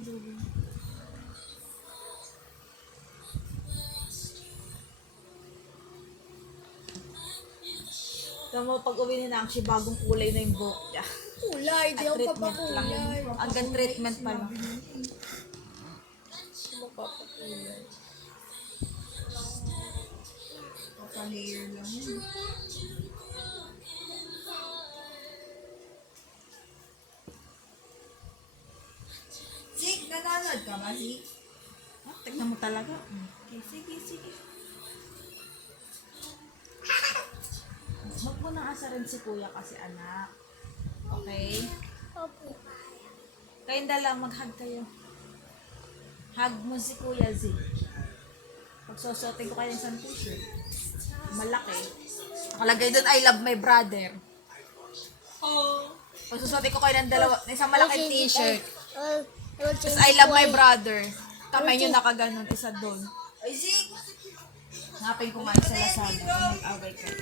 dulo. Ito mo, pag uwi ni Nangshi, bagong kulay na yung buhok niya. Kulay, di At ako treatment lang. papakulay. Hanggang treatment pa lang. Mapapakulay. Papa-layer lang yun. Zik, nanonood ka ba, Zik? Ah, tignan mo talaga. Okay, sige, sige. Huwag mo nang asarin si kuya kasi anak. Okay? Opo. Kayong dala, mag-hug kayo. Hug mo si Kuya Z. Pagsusuotin ko kayo ng isang t-shirt. Malaki. Nakalagay doon, I love my brother. Oh. Pagsusuotin ko kayo ng isang malaking t-shirt. Tapos Tapos I love my brother. Kamay nyo nakaganon, isa doon. Ay, Zik! Hanapin ko nga yung sa Lazada kung mag-away kayo.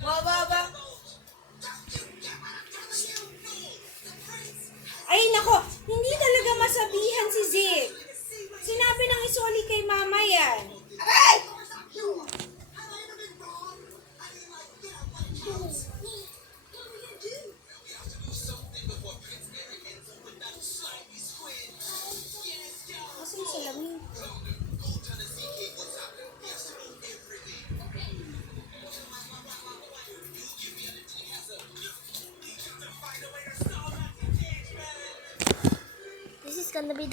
Mababa! Ay, nako, hindi talaga masabihan si Zik. Sinabi ng isoli kay mama yan. Aray! Kasi yung salamin. This is gonna be